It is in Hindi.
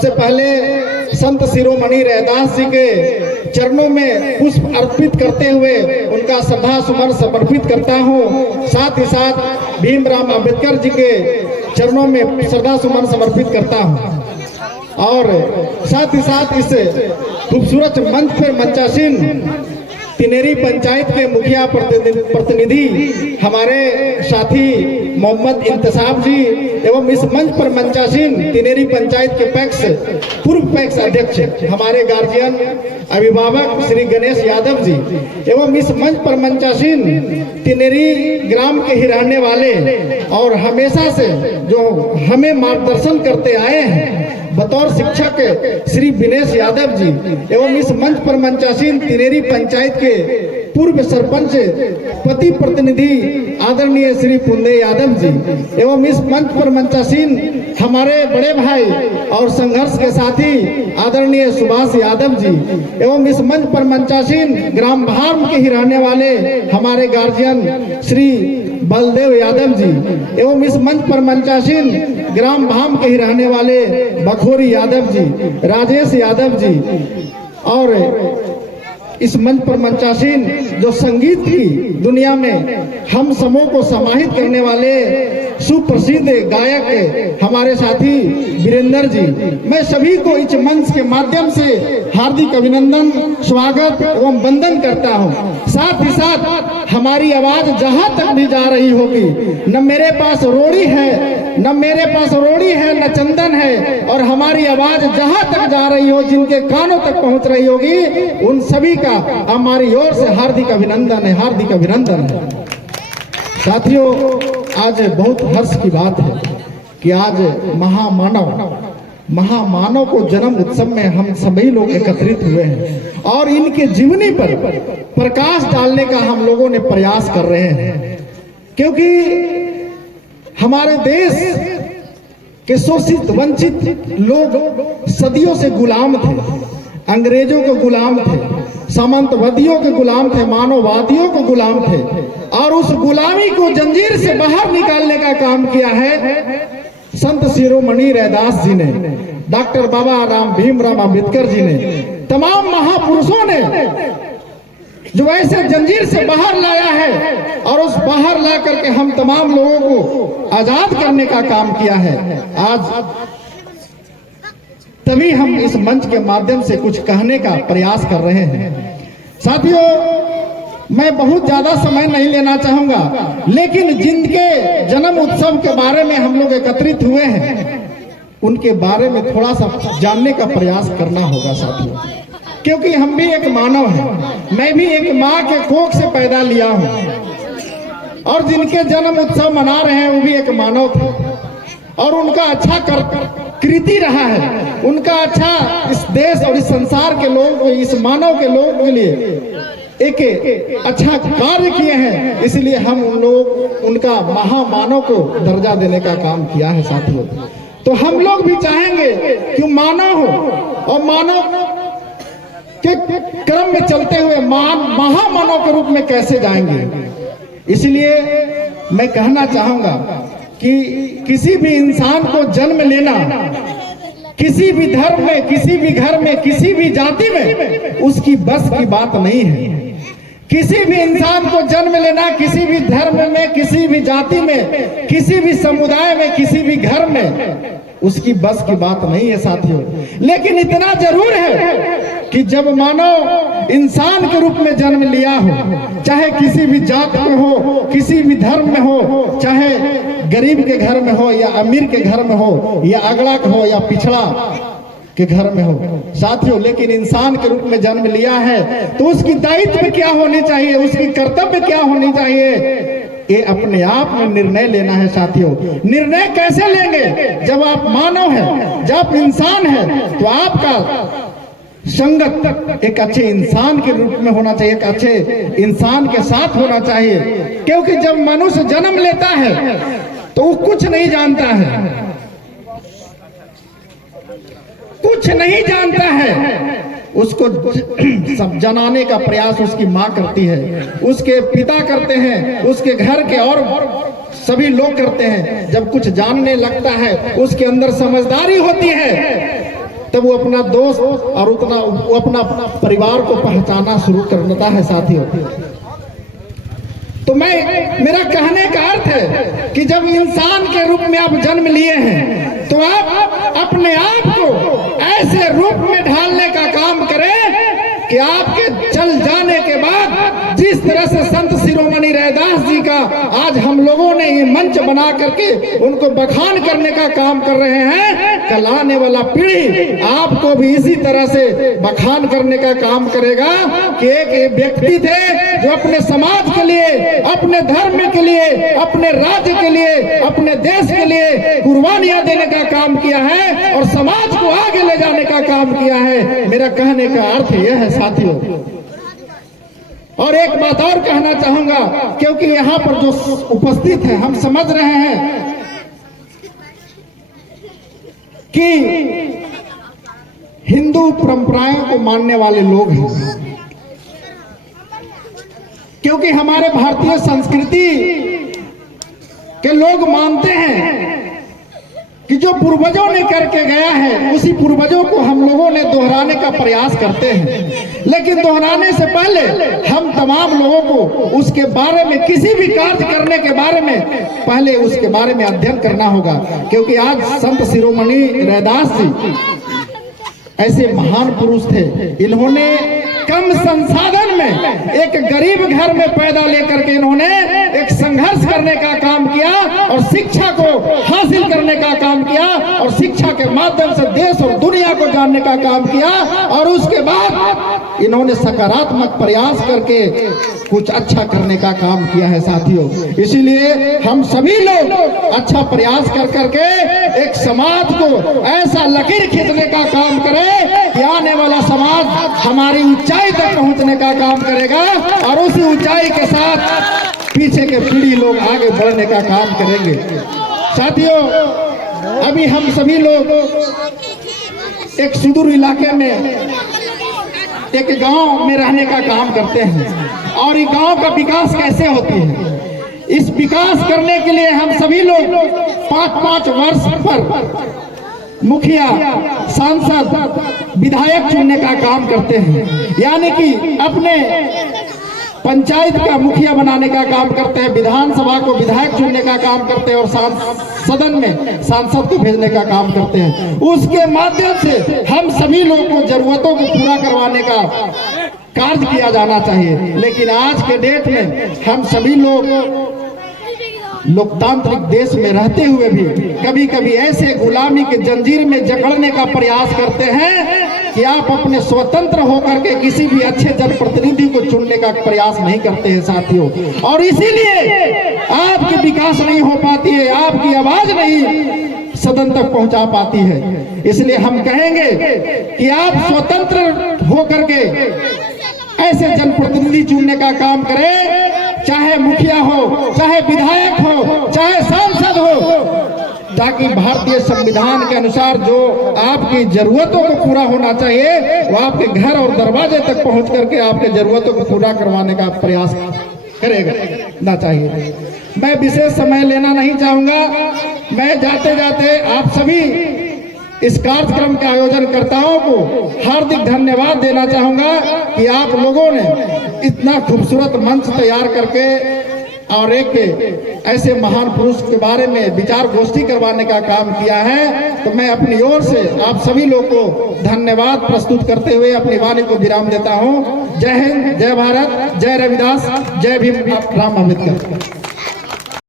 सबसे पहले संत शिरोमणि रैदास जी के चरणों में पुष्प अर्पित करते हुए उनका श्रद्धा सुमन समर्पित करता हूँ। साथ ही साथ भीमराव अंबेडकर जी के चरणों में श्रद्धा सुमन समर्पित करता हूँ। और साथ ही साथ इस खूबसूरत मंच पर मंचासीन तिनेरी पंचायत के मुखिया प्रतिनिधि हमारे साथी मोहम्मद इंतसाब जी एवं इस मंच पर मंचासीन तिनेरी पंचायत के पैक्स पूर्व पैक्स अध्यक्ष हमारे गार्जियन अभिभावक श्री गणेश यादव जी एवं इस मंच पर मंचासीन तिनेरी ग्राम के ही रहने वाले और हमेशा से जो हमें मार्गदर्शन करते आए हैं बतौर शिक्षक श्री विनेश यादव जी एवं इस मंच पर मंचासीन तिनेरी पंचायत के पूर्व सरपंच पति प्रतिनिधि आदरणीय श्री पुंदे यादव जी एवं इस मंच पर मंचासीन हमारे बड़े भाई और संघर्ष के साथी आदरणीय सुभाष यादव जी एवं इस मंच पर मंचासीन ग्राम भारम के ही रहने वाले हमारे गार्जियन श्री बलदेव यादव जी एवं इस मंच पर मंचासीन ग्राम भाम के ही रहने वाले बखोरी यादव जी राजेश यादव जी और इस मंच पर मंचासीन जो संगीत की दुनिया में हम समूह को समाहित करने वाले सुप्रसिद्ध गायक हमारे साथी वीरेंद्र जी, मैं सभी को इस मंच के माध्यम से हार्दिक अभिनंदन स्वागत एवं वंदन करता हूं। साथ ही साथ हमारी आवाज जहां तक भी जा रही होगी, न मेरे पास रोड़ी है न चंदन है, और हमारी आवाज जहां तक जा रही हो, जिनके कानों तक पहुंच रही होगी, उन सभी का हमारी ओर से हार्दिक अभिनंदन है, हार्दिक अभिनंदन है। साथियों, आज बहुत हर्ष की बात है कि आज महामानव को जन्म उत्सव में हम सभी लोग एकत्रित हुए हैं और इनके जीवनी पर प्रकाश डालने का हम लोगों ने प्रयास कर रहे हैं, क्योंकि हमारे देश के शोषित वंचित लोग सदियों से गुलाम थे, अंग्रेजों के गुलाम थे, सामंतवादियों के गुलाम थे, मानववादियों के गुलाम थे, और उस गुलामी को जंजीर से बाहर निकालने का काम किया है संत शिरोमणि रैदास जी ने, डॉक्टर बाबा भीमराव अंबेडकर जी ने, तमाम महापुरुषों ने जो ऐसे जंजीर से बाहर लाया है और उस बाहर ला करके हम तमाम लोगों को आजाद करने का काम किया है। आज तभी हम इस मंच के माध्यम से कुछ कहने का प्रयास कर रहे हैं। साथियों, मैं बहुत ज्यादा समय नहीं लेना चाहूंगा, लेकिन जिनके जन्म उत्सव के बारे में हम लोग एकत्रित हुए हैं उनके बारे में थोड़ा सा जानने का प्रयास करना होगा साथियों, क्योंकि हम भी एक मानव हैं, मैं भी एक माँ के कोख से पैदा लिया हूँ, और जिनके जन्म उत्सव मना रहे हैं वो भी एक मानव थे, और उनका अच्छा कृति रहा है, उनका अच्छा इस देश और इस संसार के लोग, इस मानव के लोगों के लिए एक अच्छा कार्य किए हैं, इसलिए हम उन लोग उनका महामानव को दर्जा देने का काम किया है साथियों। तो हम लोग भी चाहेंगे कि मानव हो और मानव के क्रम में चलते हुए महामानव के रूप में कैसे जाएंगे। इसलिए मैं कहना चाहूंगा कि किसी भी इंसान को जन्म लेना, किसी भी धर्म में, किसी भी घर में, किसी भी जाति में उसकी बस की बात नहीं है। किसी भी इंसान को जन्म लेना, किसी भी धर्म में, किसी भी जाति में, किसी भी समुदाय में, किसी भी घर में उसकी बस की बात नहीं है साथियों। लेकिन इतना जरूर है कि जब मानव इंसान के रूप में जन्म लिया हो, चाहे किसी भी जात में हो, किसी भी धर्म में हो, चाहे गरीब के घर में हो या अमीर के घर में हो, या अगड़ा के हो या पिछड़ा के घर में हो साथियों, लेकिन इंसान के रूप में जन्म लिया है तो उसकी दायित्व क्या होनी चाहिए, उसकी कर्तव्य क्या होनी चाहिए, ये अपने आप में निर्णय लेना है साथियों। निर्णय कैसे लेंगे? जब आप मानव हैं, जब आप इंसान हैं, तो आपका संगत एक अच्छे इंसान के रूप में होना चाहिए, एक अच्छे इंसान के साथ होना चाहिए, क्योंकि जब मनुष्य जन्म लेता है तो वो कुछ नहीं जानता है, कुछ नहीं जानता है। उसको सब जनाने का प्रयास उसकी माँ करती है, उसके पिता करते हैं, उसके घर के और सभी लोग करते हैं। जब कुछ जानने लगता है, उसके अंदर समझदारी होती है, तब वो अपना दोस्त और वो अपना परिवार को पहचानना शुरू कर देता है साथियों। तो मेरा कहने का अर्थ है कि जब इंसान के रूप में आप जन्म लिए हैं तो आप अपने आप को ऐसे रूप में ढालने का काम करें कि आपके चल जाने के बाद जिस तरह से संत शिरोमणि रैदास जी का आज हम लोगों ने ये मंच बना करके उनको बखान करने का काम कर रहे हैं, कल आने वाला पीढ़ी आपको भी इसी तरह से बखान करने का काम करेगा कि एक व्यक्ति थे जो अपने समाज के लिए, अपने धर्म के लिए, अपने राज्य के लिए, अपने देश के लिए कुर्बानियां देने का काम किया है और समाज को आगे ले जाने का काम किया है। मेरा कहने का अर्थ यह है साथियों। और एक बात और कहना चाहूंगा, क्योंकि यहाँ पर जो उपस्थित है हम समझ रहे हैं कि हिंदू परंपराओं को मानने वाले लोग हैं, क्योंकि हमारे भारतीय संस्कृति के लोग मानते हैं कि जो पूर्वजों ने करके गया है उसी पूर्वजों को हम लोगों ने दोहराने का प्रयास करते हैं। लेकिन दोहराने से पहले हम तमाम लोगों को उसके बारे में, किसी भी कार्य करने के बारे में पहले उसके बारे में अध्ययन करना होगा। क्योंकि आज संत शिरोमणि रैदास जी ऐसे महान पुरुष थे, इन्होंने कम संसाधन में एक गरीब घर में पैदा लेकर के इन्होंने एक संघर्ष करने का काम किया और शिक्षा को हासिल करने का काम किया और शिक्षा के माध्यम से देश और दुनिया को जानने का काम किया और उसके बाद इन्होंने सकारात्मक प्रयास करके कुछ अच्छा करने का काम किया है साथियों। इसीलिए हम सभी लोग अच्छा प्रयास कर करके एक समाज को ऐसा लकीर खींचने का काम करें कि आने वाला समाज हमारी ऊंचाई तक पहुंचने का काम करेगा और उसी ऊंचाई के साथ पीछे के पीढ़ी लोग आगे बढ़ने का काम करेंगे। साथियों, अभी हम सभी लोग एक सुदूर इलाके में एक गांव में रहने का काम करते हैं और ये गांव का विकास कैसे होती है, इस विकास करने के लिए हम सभी लोग 5-5 वर्ष पर मुखिया, सांसद, विधायक चुनने का काम करते हैं। यानी कि अपने पंचायत का मुखिया बनाने का काम करते हैं, विधानसभा को विधायक चुनने का काम करते हैं और सदन में सांसद को भेजने का काम करते हैं। उसके माध्यम से हम सभी लोगों को जरूरतों को पूरा करवाने का कार्य किया जाना चाहिए। लेकिन आज के डेट में हम सभी लोग लोकतांत्रिक देश में रहते हुए भी कभी कभी ऐसे गुलामी के जंजीर में जकड़ने का प्रयास करते हैं कि आप अपने स्वतंत्र होकर के किसी भी अच्छे जनप्रतिनिधि को चुनने का प्रयास नहीं करते हैं साथियों। और इसीलिए आपकी विकास नहीं हो पाती है, आपकी आवाज नहीं सदन तक पहुंचा पाती है। इसलिए हम कहेंगे कि आप स्वतंत्र होकर के ऐसे जनप्रतिनिधि चुनने का काम करें, चाहे मुखिया हो, चाहे विधायक हो, चाहे सांसद हो, ताकि भारतीय संविधान के अनुसार जो आपकी जरूरतों को पूरा होना चाहिए वो आपके घर और दरवाजे तक पहुंच करके आपके जरूरतों को पूरा करवाने का प्रयास करेगा ना चाहिए। मैं विशेष समय लेना नहीं चाहूंगा। मैं जाते जाते आप सभी इस कार्यक्रम के आयोजनकर्ताओं को हार्दिक धन्यवाद देना चाहूंगा कि आप लोगों ने इतना खूबसूरत मंच तैयार करके और एक ऐसे महान पुरुष के बारे में विचार गोष्ठी करवाने का काम किया है। तो मैं अपनी ओर से आप सभी लोग को धन्यवाद प्रस्तुत करते हुए अपनी वाणी को विराम देता हूं। जय हिंद, जय भारत, जय रविदास, जय भीम, राम अम्बेडकर।